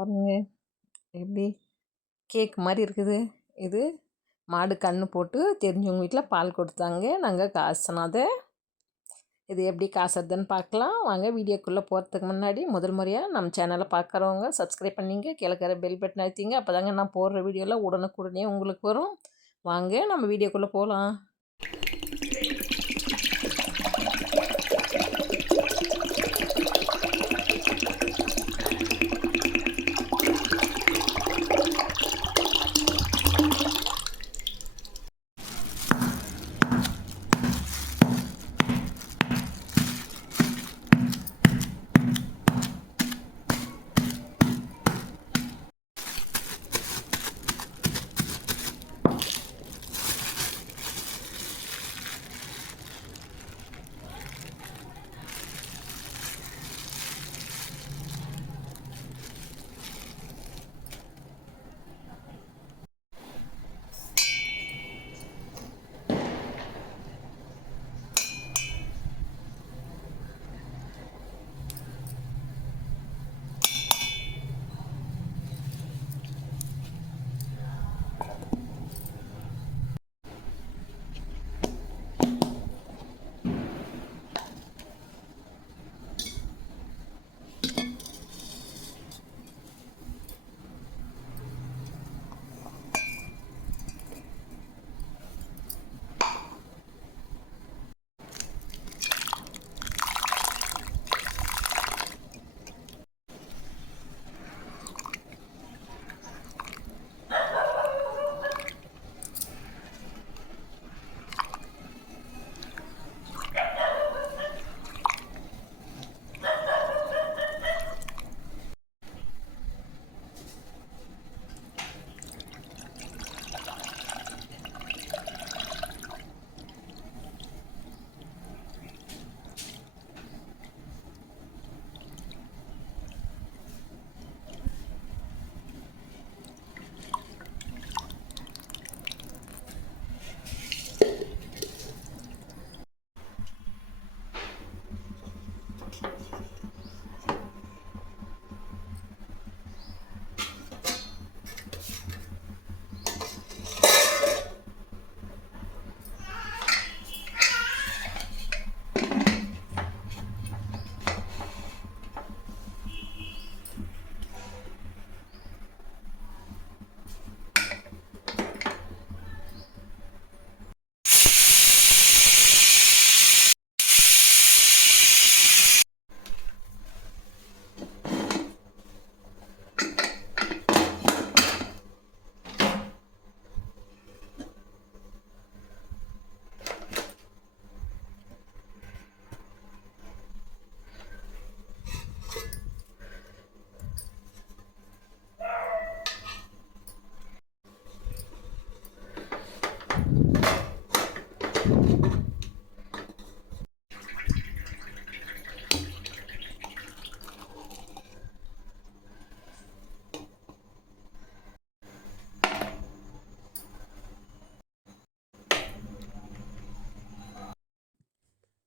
பாருங்க எப்படி கேக் மாதிரி இருக்குது. இது மாடு கன்று போட்டு தெரிஞ்சவங்க வீட்டில் பால் கொடுத்தாங்க. நாங்கள் காசினதை இது எப்படி காசுறதுன்னு பார்க்கலாம் வாங்க. வீடியோக்குள்ளே போகிறதுக்கு முன்னாடி முதல் முறையாக நம்ம சேனலை பார்க்குறவங்க சப்ஸ்கிரைப் பண்ணிங்க, கீழே பெல் பட்டன் அழுத்திங்க. அப்போ தாங்க நான் போடுற வீடியோவில் உடனுக்குடனே உங்களுக்கு வரும். வாங்க நம்ம வீடியோக்குள்ளே போகலாம்.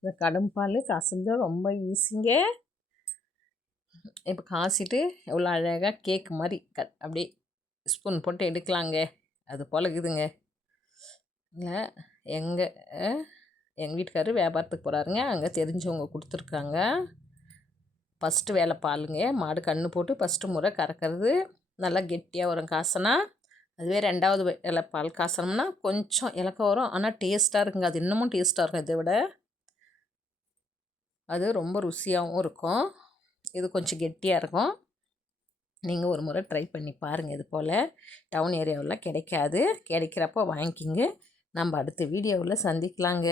இந்த கடும்பால் காசுறது ரொம்ப ஈஸிங்க. இப்போ காசிட்டு எவ்வளோ அழகாக கேக் மாதிரி அப்படியே ஸ்பூன் போட்டு எடுக்கலாங்க. அது போல் இருக்குதுங்க. இல்லை எங்கள் வீட்டுக்காரர் வியாபாரத்துக்கு போகிறாருங்க. அங்கே தெரிஞ்சவங்க கொடுத்துருக்காங்க. ஃபஸ்ட்டு வேலை பாலுங்க. மாடு கன்று போட்டு ஃபஸ்ட்டு முறை கறக்கிறது நல்லா கெட்டியாக வரும் காசுனா. அதுவே ரெண்டாவது வேலை பால் காசனோம்னா கொஞ்சம் இலக்க வரும். ஆனால் டேஸ்ட்டாக இருக்குங்க. அது இன்னமும் டேஸ்ட்டாக இருக்கும். இதை விட அது ரொம்ப ருசியாகவும் இருக்கும். இது கொஞ்சம் கெட்டியாக இருக்கும். நீங்கள் ஒரு முறை ட்ரை பண்ணி பாருங்கள். இது போல் டவுன் ஏரியாவில் கிடைக்காது. கிடைக்கிறப்போ வாங்கிக்கிங்க. நம்ம அடுத்த வீடியோவில் சந்திக்கலாங்க.